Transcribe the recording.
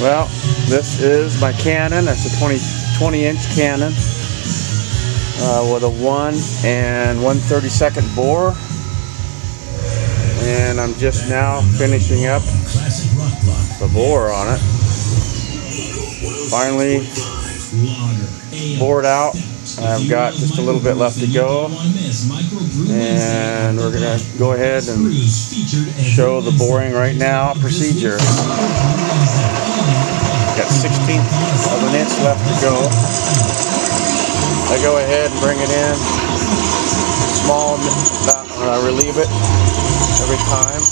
Well, this is my Canon. That's a 20-inch Canon with a 1 1/32 bore. And I'm just now finishing up the bore on it. Finally bored out. I've got just a little bit left to go, and we're gonna go ahead and show the boring right now procedure. Got 1/16 of an inch left to go. I go ahead and bring it in small, relieve it every time.